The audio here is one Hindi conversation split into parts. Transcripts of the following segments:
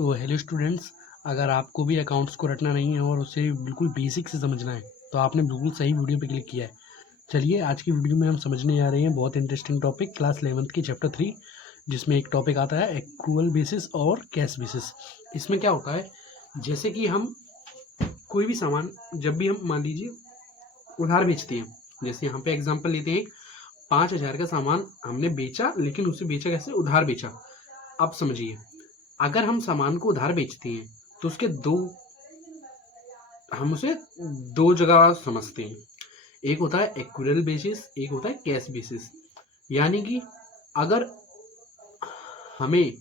तो हेलो स्टूडेंट्स, अगर आपको भी अकाउंट्स को रटना नहीं है और उसे बिल्कुल बेसिक से समझना है तो आपने बिल्कुल सही वीडियो पे क्लिक किया है। चलिए आज की वीडियो में हम समझने जा रहे हैं बहुत इंटरेस्टिंग टॉपिक क्लास 11th की चैप्टर 3, जिसमें एक टॉपिक आता है एक्रूअल बेसिस और कैश बेसिस। इसमें क्या होता है, जैसे कि हम कोई भी सामान जब भी हम मान लीजिए उधार बेचते हैं, जैसे यहाँ पे एग्जाम्पल लेते हैं, 5,000 का सामान हमने बेचा, लेकिन उसे बेचा कैसे? उधार बेचा। अब समझिए, अगर हम सामान को उधार बेचते हैं तो हम उसे दो जगह समझते हैं। एक होता है एक्रूअल बेसिस, एक होता है कैश बेसिस। यानी कि अगर हमें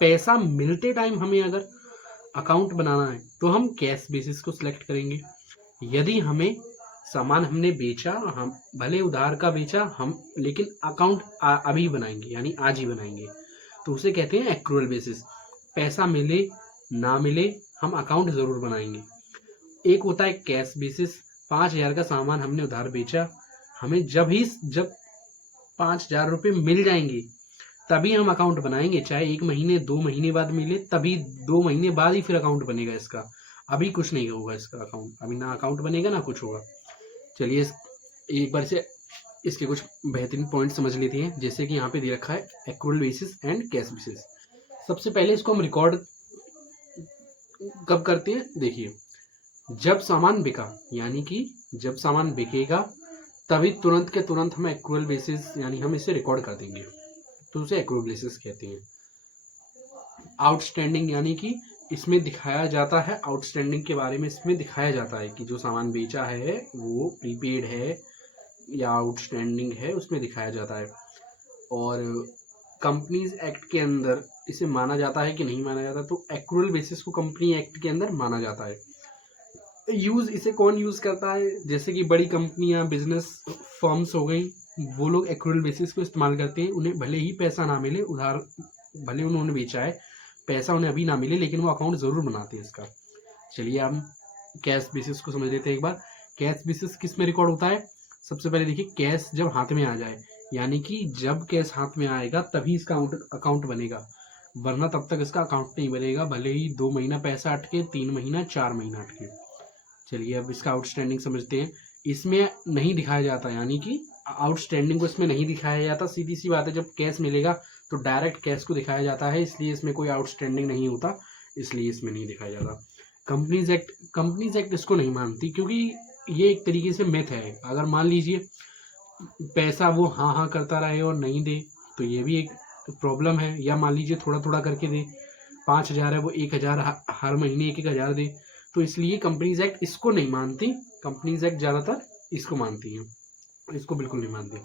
पैसा मिलते टाइम हमें अगर अकाउंट बनाना है तो हम कैश बेसिस को सिलेक्ट करेंगे। यदि हमें सामान हमने बेचा, हम भले उधार का बेचा हम, लेकिन अकाउंट अभी बनाएंगे, यानी आज ही बनाएंगे, तो उसे कहते हैं एक्रूअल बेसिस। पैसा मिले ना मिले हम अकाउंट जरूर बनाएंगे। एक होता है कैश बेसिस, 5,000 का सामान हमने उधार बेचा, हमें जब 5,000 रुपये मिल जाएंगे तभी हम अकाउंट बनाएंगे, चाहे 1 महीने 2 महीने बाद मिले, तभी 2 महीने बाद ही फिर अकाउंट बनेगा इसका। अभी कुछ नहीं होगा इसका अकाउंट, अभी ना अकाउंट बनेगा ना कुछ होगा। चलिए एक बार से इसके कुछ बेहतरीन पॉइंट समझ लेते हैं। जैसे कि यहाँ पे दे रखा है accrual basis and cash basis. सबसे पहले इसको हम रिकॉर्ड कब करते हैं? देखिए, जब सामान बिका, यानी कि जब सामान बिकेगा तभी तुरंत के तुरंत हम एक्रूअल बेसिस यानी हम इसे रिकॉर्ड कर देंगे, तो उसे एक्रूअल बेसिस कहते हैं। आउटस्टैंडिंग, यानी कि इसमें दिखाया जाता है, आउटस्टैंडिंग के बारे में इसमें दिखाया जाता है कि जो सामान बेचा है वो प्रीपेड है या आउटस्टैंडिंग है, उसमें दिखाया जाता है। और कंपनीज एक्ट के अंदर इसे माना जाता है कि नहीं माना जाता, तो एक्रूअल बेसिस को कंपनी एक्ट के अंदर माना जाता है। इसे कौन यूज करता है? जैसे कि बड़ी कंपनियां, बिजनेस फर्म्स हो गई, वो लोग एक्रूअल बेसिस को इस्तेमाल करते हैं। उन्हें भले ही पैसा ना मिले, उधार भले उन्होंने बेचा है, पैसा उन्हें अभी ना मिले, लेकिन वो अकाउंट जरूर बनाते हैं इसका। चलिए हम कैश बेसिस को समझ लेते हैं एक बार। कैश बेसिस किस में रिकॉर्ड होता है? सबसे पहले देखिए, कैश जब हाथ में आ जाए, यानी कि जब कैश हाथ में आएगा तभी इसका अकाउंट बनेगा, वरना तब तक इसका अकाउंट नहीं बनेगा, भले ही 2 महीना पैसा अटके, 3 महीना, 4 महीना अटके। चलिए अब इसका आउटस्टैंडिंग समझते हैं। इसमें नहीं दिखाया जाता, यानी कि आउटस्टैंडिंग को इसमें नहीं दिखाया जाता। सीधी सी बात है, जब कैश मिलेगा तो डायरेक्ट कैश को दिखाया जाता है, इसलिए इसमें कोई आउटस्टैंडिंग नहीं होता, इसलिए इसमें नहीं दिखाया जाता। कंपनीज एक्ट इसको नहीं मानती, क्योंकि ये एक तरीके से मिथ है। अगर मान लीजिए पैसा वो हाँ हाँ करता रहे और नहीं दे, तो ये भी एक प्रॉब्लम है। या मान लीजिए थोड़ा थोड़ा करके दे, 5,000 है वो 1,000 हर महीने 1,000 दे, तो इसलिए कंपनीज एक्ट इसको नहीं मानती। कंपनीज एक्ट ज्यादातर इसको मानती है, इसको बिल्कुल नहीं मानती।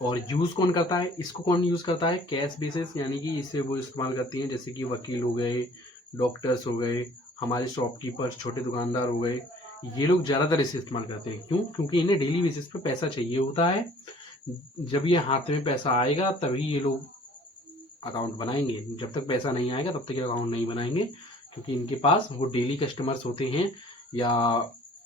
और यूज कौन करता है इसको? कौन यूज करता है? कैश बेसिस, यानी कि इसे वो इस्तेमाल करती हैं, जैसे कि वकील हो गए, डॉक्टर्स हो गए, हमारे शॉपकीपर्स, छोटे दुकानदार हो गए, ये लोग ज्यादातर इसे इस्तेमाल करते हैं। क्यों? क्योंकि इन्हें डेली बेसिस पे पैसा चाहिए होता है। जब ये हाथ में पैसा आएगा तभी ये लोग अकाउंट बनाएंगे, जब तक पैसा नहीं आएगा तब तक ये अकाउंट नहीं बनाएंगे, क्योंकि इनके पास वो डेली कस्टमर्स होते हैं या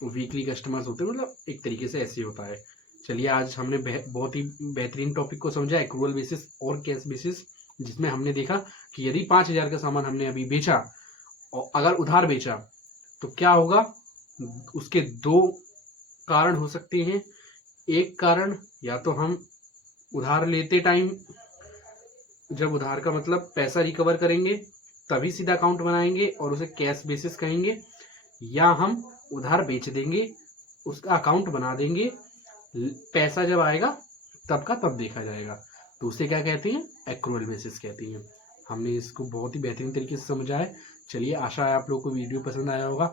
वीकली कस्टमर्स होते हैं, मतलब एक तरीके से ऐसे होता है। चलिए आज हमने बहुत ही बेहतरीन टॉपिक को समझा, एक्रूअल बेसिस और कैश बेसिस, जिसमें हमने देखा कि यदि 5,000 का सामान हमने अभी बेचा और अगर उधार बेचा तो क्या होगा। उसके दो कारण हो सकते हैं। एक कारण, या तो हम उधार लेते टाइम, जब उधार का मतलब पैसा रिकवर करेंगे तभी सीधा अकाउंट बनाएंगे और उसे कैश बेसिस कहेंगे, या हम उधार बेच देंगे, उसका अकाउंट बना देंगे, पैसा जब आएगा तब का तब देखा जाएगा, तो उसे क्या कहते हैं? एक्रूअल बेसिस कहती हैं। हमने इसको बहुत ही बेहतरीन तरीके से समझा है। चलिए आशा है आप लोगों को वीडियो पसंद आया होगा।